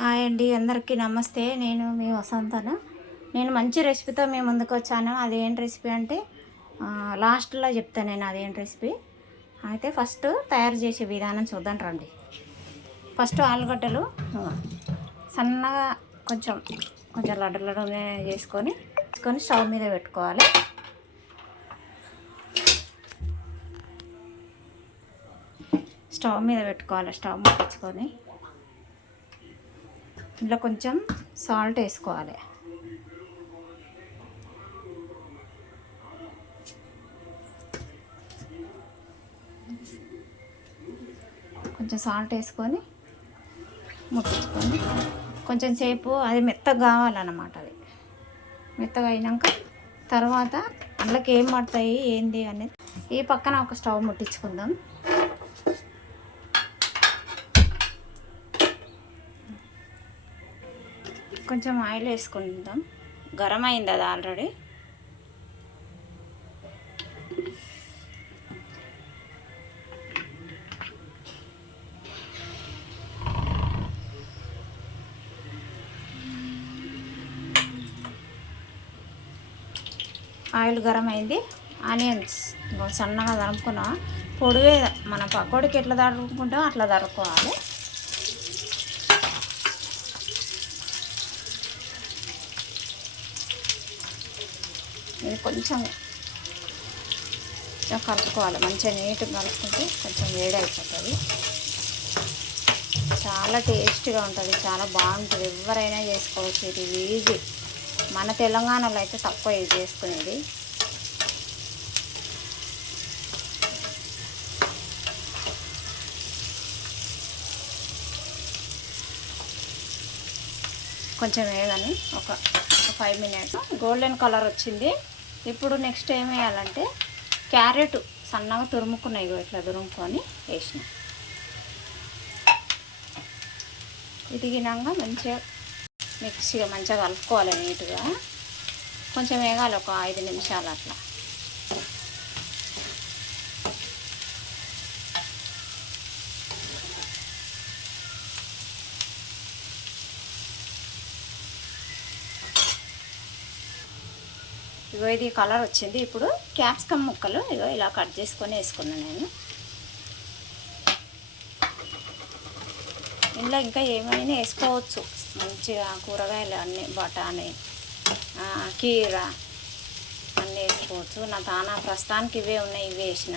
Hi అండి, అందరికీ నమస్తే. నేను మీ వసంతను. నేను మంచి రెసిపీతో మీ ముందుకు వచ్చాను. అదేంటి రెసిపీ అంటే లాస్ట్లో చెప్తాను నేను అదేంటి రెసిపీ. అయితే ఫస్ట్ తయారు చేసే విధానం చూద్దాం రండి. ఫస్ట్ ఆలుగడ్డలు సన్నగా కొంచెం కొంచెం లడ్డు లడ్డునే చేసుకొని స్టవ్ మీద పెట్టుకోవాలి. స్టవ్ ముట్టించుకొని ఇందులో కొంచెం సాల్ట్ వేసుకోవాలి. కొంచెం సాల్ట్ వేసుకొని ముట్టించుకొని కొంచెం సేపు అది మెత్తగా కావాలన్నమాట. అది మెత్తగా అయినాక తర్వాత అందులోకి ఏం పడతాయి ఏంది అనేది ఈ పక్కన ఒక స్టవ్ ముట్టించుకుందాం. కొంచెం ఆయిల్ వేసుకుందాం. గరం అయింది అది ఆల్రెడీ. ఆయిల్ గరం అయింది. ఆనియన్స్ సన్నగా తరుముకున్న పొడివే మన పకోడికి ఎట్లా తరుముకుంటామో అట్లా తరుక్కోవాలి. ఇది కొంచెం కలుపుకోవాలి. మంచిగా నీట్గా కలుపుకుంటే కొంచెం వేడి అయిపోతుంది. చాలా టేస్టీగా ఉంటుంది, చాలా బాగుంటుంది. ఎవరైనా చేసుకోవచ్చు. ఇది ఈజీ. మన తెలంగాణలో అయితే తక్కువ ఇది చేసుకునేది. కొంచెం వేయగానే ఒక 5 మినిట్స్ గోల్డెన్ కలర్ వచ్చింది. ఇప్పుడు నెక్స్ట్ ఏం వేయాలంటే క్యారెట్ సన్నగా తురుముకున్నాయి, ఇట్లా తురుముకొని వేసిన. ఇదిగినాక మంచిగా మంచిగా కలుపుకోవాలి నీట్గా. కొంచెం వేగాలి, ఒక 5 నిమిషాలు అట్లా. ఇగో ఇది కలర్ వచ్చింది. ఇప్పుడు క్యాప్సికమ్ ముక్కలు ఇగో ఇలా కట్ చేసుకొని వేసుకున్నాను నేను. ఇందులో ఇంకా ఏమైనా వేసుకోవచ్చు మంచిగా, కూరగాయలు అన్నీ, బఠానీ, కీర అన్నీ వేసుకోవచ్చు. నా తానా ప్రస్తుతానికి ఇవే ఉన్నాయి, ఇవే వేసిన.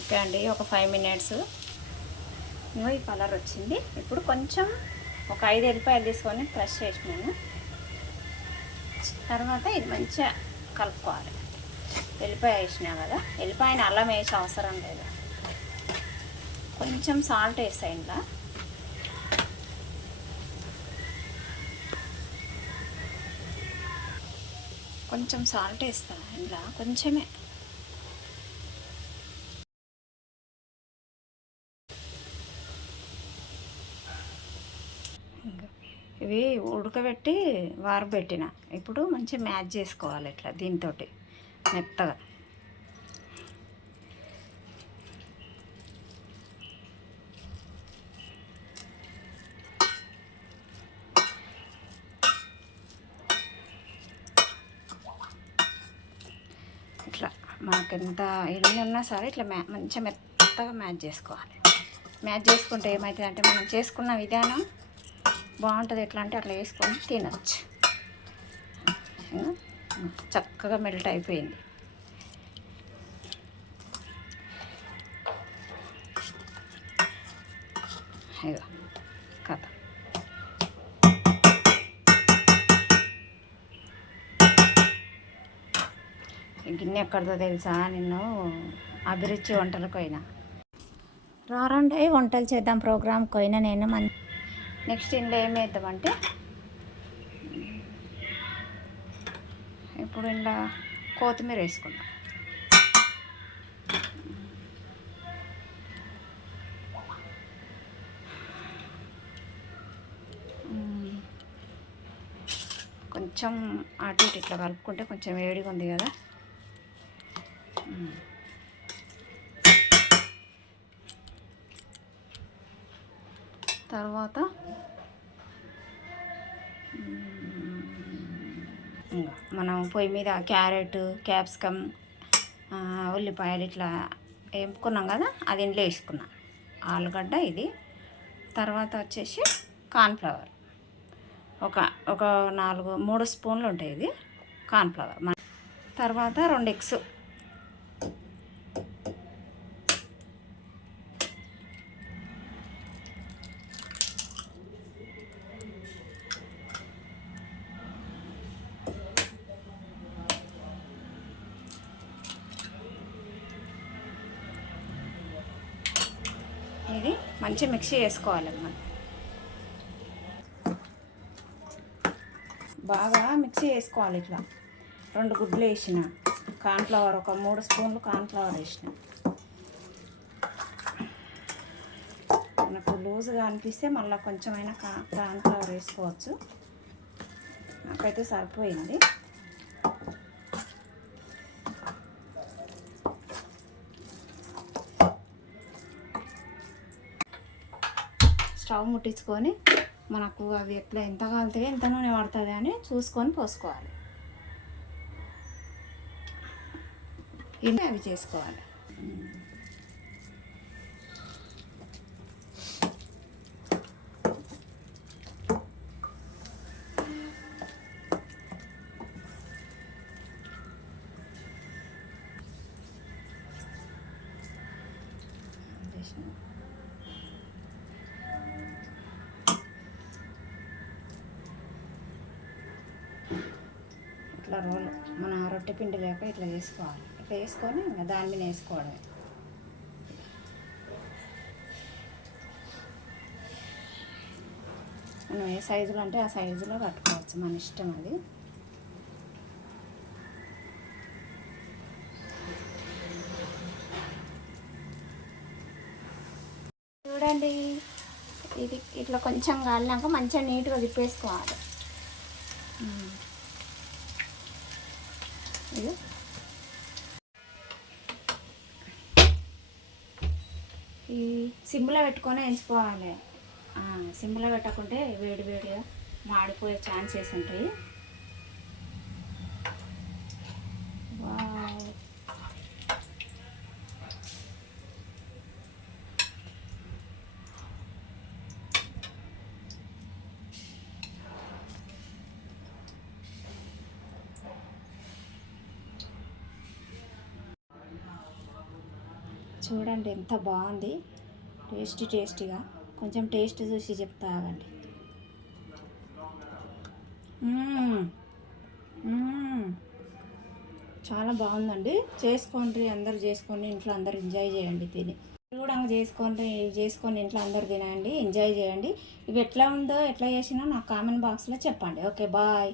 ఓకే అండి, ఒక 5 మినిట్స్. ఈ కలర్ వచ్చింది. ఇప్పుడు కొంచెం ఒక 5 ఎల్లిపాయలు తీసుకొని క్రష్ చేసినాను. తర్వాత ఇది మంచిగా కలుపుకోవాలి. ఎల్లిపాయ వేసినా కదా, ఎల్లిపాయని అల్లం వేసే అవసరం లేదు. కొంచెం సాల్ట్ వేస్తాయి ఇంట్లో. కొంచెం సాల్ట్ వేస్తాను ఇంట్లో, కొంచెమే. ఇవి ఉడకబెట్టి వారబెట్టిన. ఇప్పుడు మంచిగా మ్యాచ్ చేసుకోవాలి ఇట్లా దీంతో మెత్తగా. ఇట్లా మనకు ఎంత ఎన్ని ఉన్నా సరే ఇట్లా మంచిగా మెత్తగా మ్యాచ్ చేసుకోవాలి. మ్యాచ్ చేసుకుంటే ఏమవుతుంది అంటే మనం చేసుకున్న విధానం బాగుంటుంది. ఎట్లా అంటే అట్లా వేసుకొని తినచ్చు. చక్కగా మెల్ట్ అయిపోయింది. ఇగో కథ. గిన్నె ఎక్కడితో తెలుసా, నిన్ను అభిరుచి వంటలకు పోయినా. రారండి వంటలు చేద్దాం ప్రోగ్రామ్కి పోయినా నేను. నెక్స్ట్ ఇందులో ఏం వేద్దామంటే ఇప్పుడు ఇందులో కొత్తిమీర వేసుకుందాం. కొంచెం అటు ఇటు ఇట్లా కలుపుకుంటే కొంచెం వేడిగా ఉంది కదా, తర్వాత ఇంకా మనం పొయ్యి మీద క్యారెట్, క్యాప్సికమ్, ఉల్లిపాయలు ఇట్లా వేపుకున్నాం కదా, అది ఇంట్లో వేసుకున్నాం. ఆలుగడ్డ ఇది. తర్వాత వచ్చేసి కార్న్ఫ్లవర్ ఒక ఒక 3 స్పూన్లు ఉంటాయి ఇది కార్న్ఫ్లవర్. తర్వాత 2 ఎగ్స్. ఇది మంచి మిక్సీ చేసుకోవాలి మనం. బాగా మిక్సీ చేసుకోవాలి. ఇట్లా 2 గుడ్లు వేసిన, కార్న్ఫ్లవర్ ఒక 3 స్పూన్లు కార్న్ఫ్లవర్ వేసిన. మనకు లూజ్గా అనిపిస్తే మళ్ళీ కొంచెమైనా కార్న్ఫ్లవర్ వేసుకోవచ్చు. నాకైతే సరిపోయింది. స్టవ్ ముట్టించుకొని మనకు అవి ఎట్లా ఎంత కాలుతాయి, ఎంత నూనె పడుతుంది అని చూసుకొని పోసుకోవాలి. ఇలా అవి చేసుకోవాలి. ఇట్లా రోల్ మన రొట్టె పిండి లేక ఇట్లా వేసుకోవాలి. ఇట్లా వేసుకొని ఇంకా దాని మీద వేసుకోవడమే. మనం ఏ సైజులో అంటే ఆ సైజులో కట్టుకోవచ్చు, మన ఇష్టం అది. చూడండి, ఇది ఇట్లా కొంచెం కాలినాక మంచిగా నీట్గా తిప్పేసుకోవాలి. ఇది ఈ సిమ్లో పెట్టుకొని వేసుకోవాలి. సిమ్లో పెట్టకుంటే వేడి వేడిగా మాడిపోయే ఛాన్సెస్ ఉంటాయి. చూడండి ఎంత బాగుంది, టేస్టీగా. కొంచెం టేస్ట్ చూసి చెప్తా ఆగండి. చాలా బాగుందండి. చేసుకోండి, అందరు చేసుకోండి, ఇంట్లో అందరు ఎంజాయ్ చేయండి. తిని కూడా చేసుకొని ఇంట్లో అందరు తినండి, ఎంజాయ్ చేయండి. ఇవి ఎట్లా ఉందో, ఎట్లా చేసినా నాకు కామెంట్ బాక్స్లో చెప్పండి. Okay, bye.